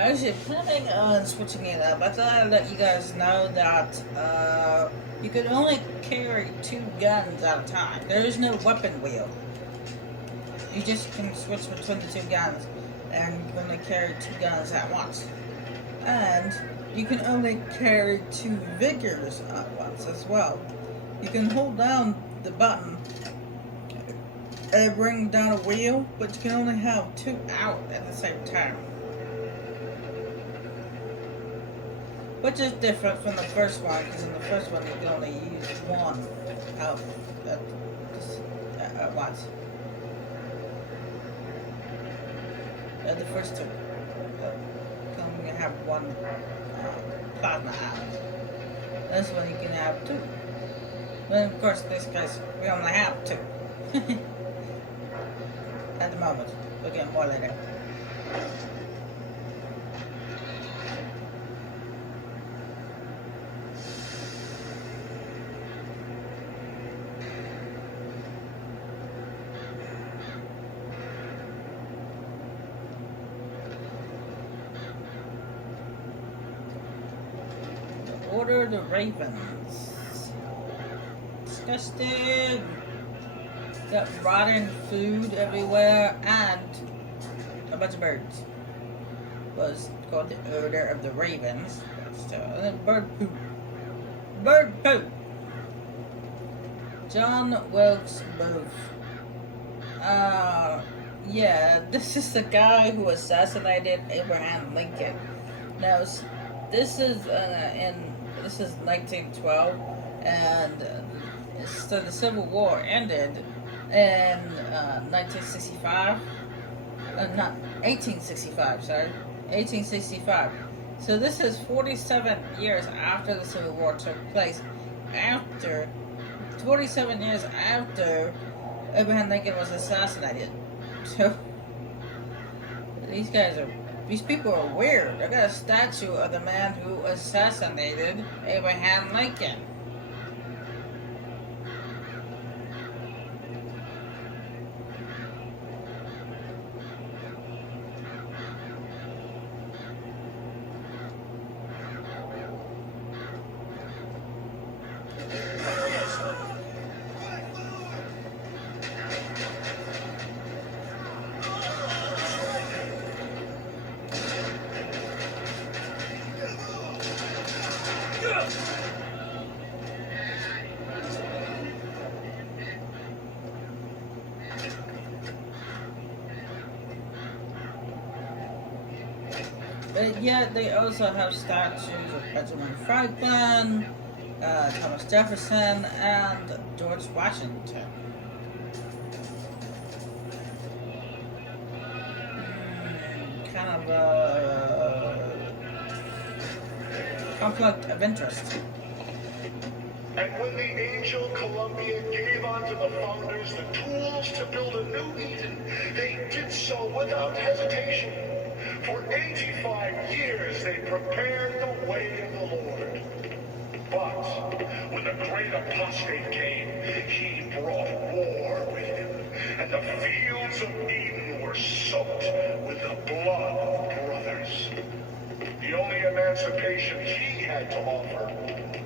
I was planning on switching it up. I thought I'd let you guys know that you could only carry 2 guns at a time. There is no weapon wheel. You just can switch between the 2 guns, and you can only carry 2 guns at once. And you can only carry 2 vigors at once as well. You can hold down the button and bring down a wheel, but you can only have 2 out at the same time. Which is different from the first one, because in the first one you can only use 1 out at once. The first 2 can only have 1 plasma out. This one you can have 2. But of course, in this case, we only have 2. At the moment. We'll get more later. Order the Ravens. Disgusting. Got rotten food everywhere and a bunch of birds. Was called the Order of the Ravens. So, bird poop. Bird poop. John Wilkes Booth. Yeah, this is the guy who assassinated Abraham Lincoln. Now, this is 1912, and so the Civil War ended in 1965. Not 1865. Sorry, 1865. So this is 47 years after the Civil War took place. 47 years after Abraham Lincoln was assassinated. So these people are weird. They got a statue of the man who assassinated Abraham Lincoln. But yet they also have statues of Benjamin Franklin, Thomas Jefferson, and George Washington. Kind of a conflict of interest. And when the angel Columbia gave unto the founders the tools to build a new Eden, they did so without hesitation. For 85 years they prepared the way of the Lord. But when the great apostate came, he brought war with him, and the fields of Eden were soaked with the blood of brothers. The only emancipation he had to offer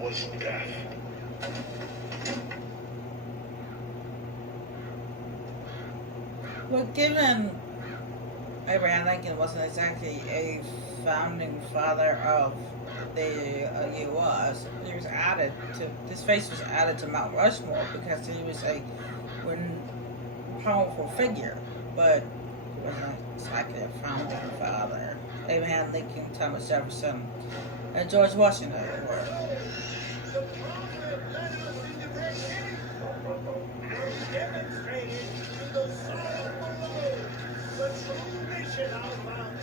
was death. Well, given Abraham Lincoln wasn't exactly a founding father of the U.S., his face was added to Mount Rushmore because he was a powerful figure, but he wasn't exactly a founding father. Abraham Lincoln, Thomas Jefferson, and George Washington were. Demonstrated to the soil below the true mission of Mount.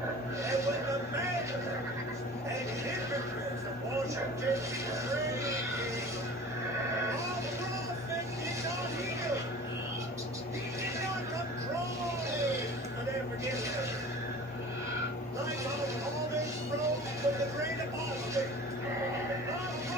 And when the measures and hypocrites of Washington betrayed our prophet did not heal. He did not control him for their forgiveness. Like our always rose from the great apostate, our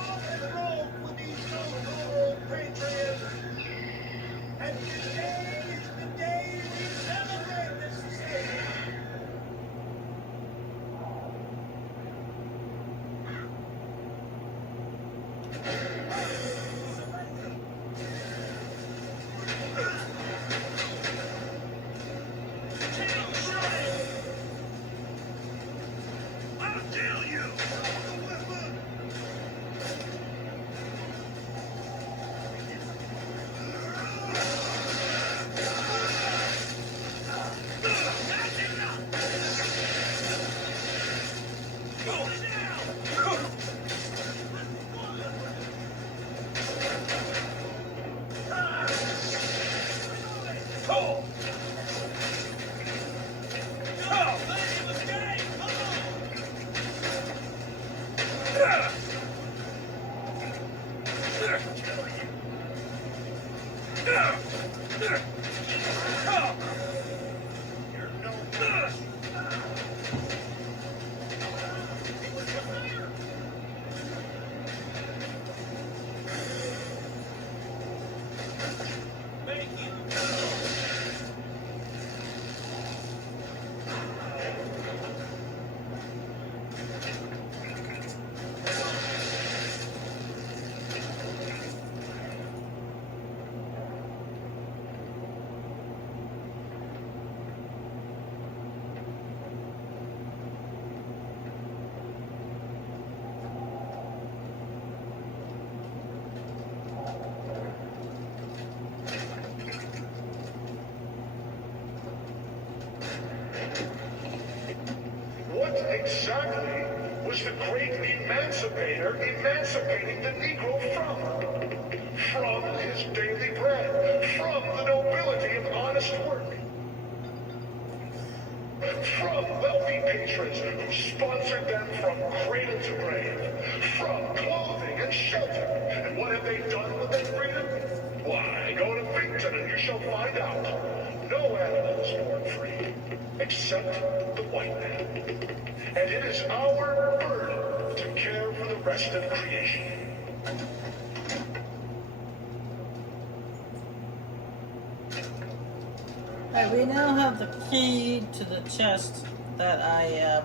What exactly was the great emancipator emancipating the Negro from? From his daily bread, from the nobility of honest work, from wealthy patrons who sponsored them from cradle to grave, from clothing and shelter. And what have they done with that freedom? Why, go to Bington and you shall find out. No animal is born free, except the white man. And it is our burden to care for the rest of creation. Alright, we now have the key to the chest that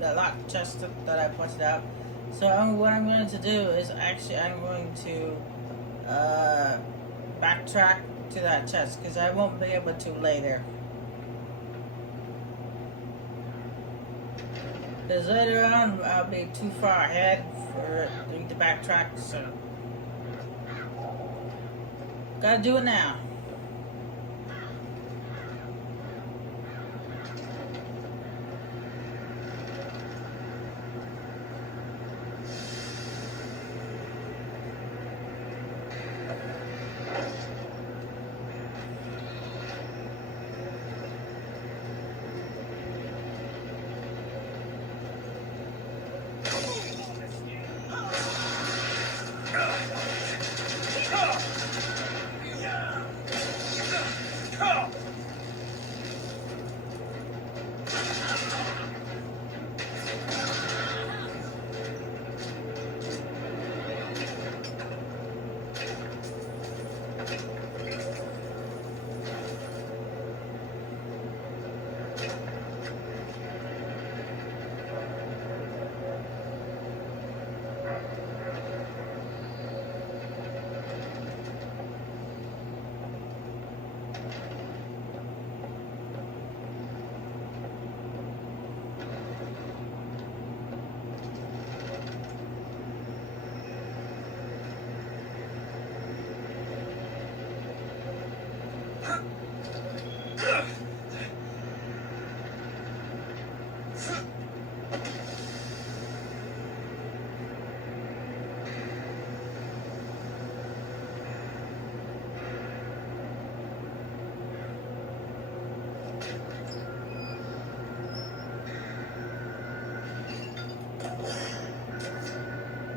the locked chest that I pointed out. So what I'm going to do is I'm going to backtrack to that chest because I won't be able to later. Because later on I'll be too far ahead for me to backtrack, so gotta do it now.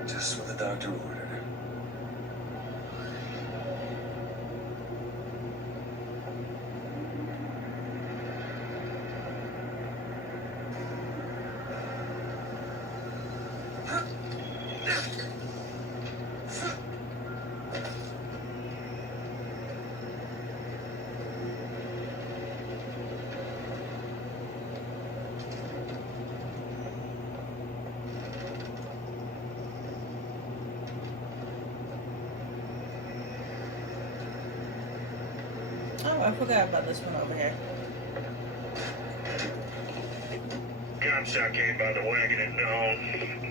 Just what the doctor ordered. Oh, I forgot about this one over here. Comstock came by the wagon at dawn.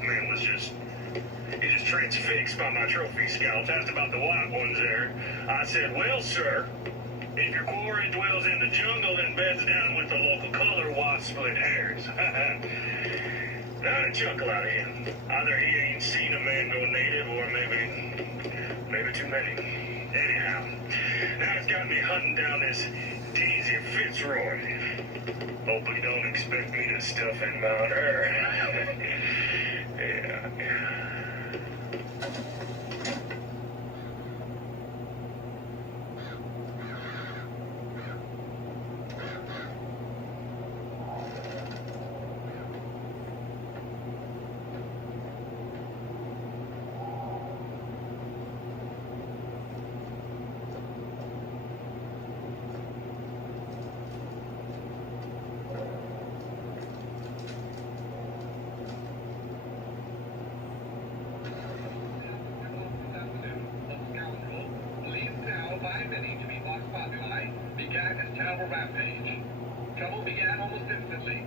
Man was just transfixed by my trophy scalps. Asked about the white ones there. I said, well, sir, if your quarry dwells in the jungle and beds down with the local color, why split hairs? Not a chuckle out of him. Either he ain't seen a man go native or maybe too many. Anyhow, now it's got me hunting down this Daisy Fitzroy. Hope you don't expect me to stuff and mount her. Yeah. Began his terrible rampage. Trouble began almost instantly.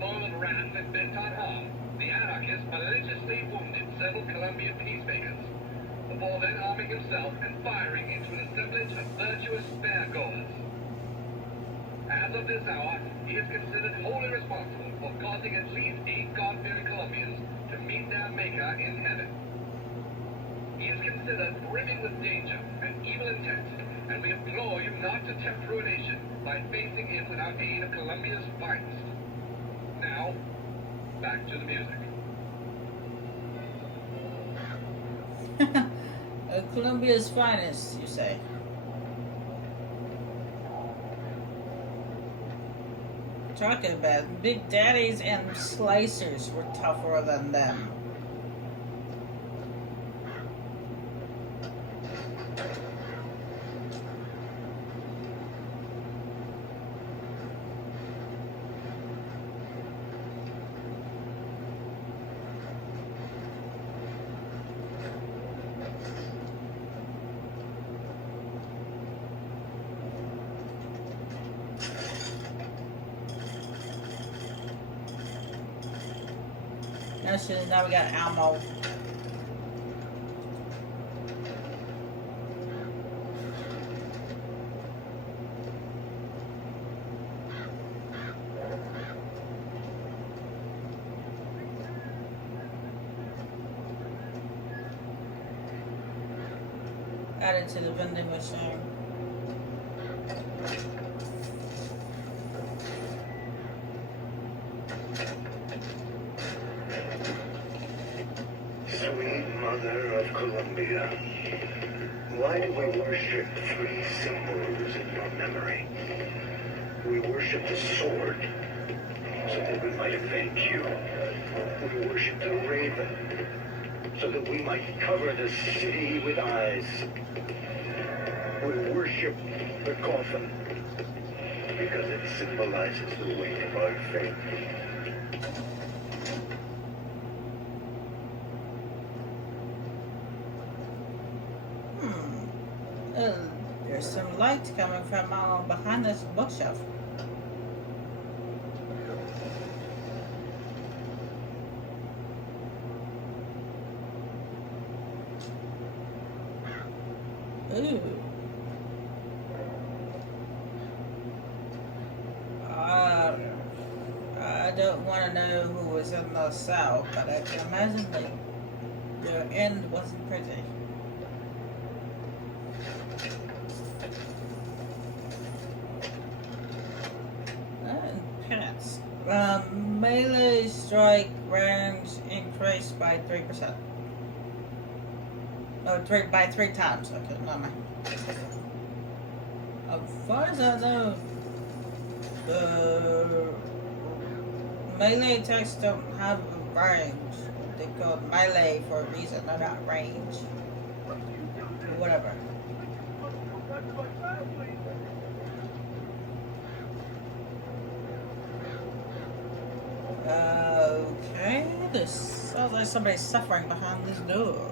Foiled and ran with bent on harm, the anarchist maliciously wounded several Colombian peacemakers, before then arming himself and firing into an assemblage of virtuous fairgoers. As of this hour, he is considered wholly responsible for causing at least 8 God-fearing Colombians to meet their Maker in heaven. He is considered brimming with danger and evil intent, and we implore you not to tempt ruination by facing him without aid of Colombia's finest. Now, back to the music. Colombia's finest, you say? Talking about Big Daddies and Slicers were tougher than them. Now we got Almo. Added to the vending machine. Sweet mother of Columbia, why do we worship 3 symbols in your memory? We worship the sword, so that we might avenge you. We worship the raven, so that we might cover the city with eyes. We worship the coffin, because it symbolizes the weight of our faith. There's some light coming from behind this bookshelf. Ooh. I don't want to know who was in the cell, but I can imagine the end wasn't pretty. Pants. Melee strike range increased by 3%. Oh, by 3 times. Okay, not mine. As far as I know, the melee attacks don't have a range. They call it melee for a reason. They're not range. Whatever. Okay, this sounds like somebody's suffering behind this door.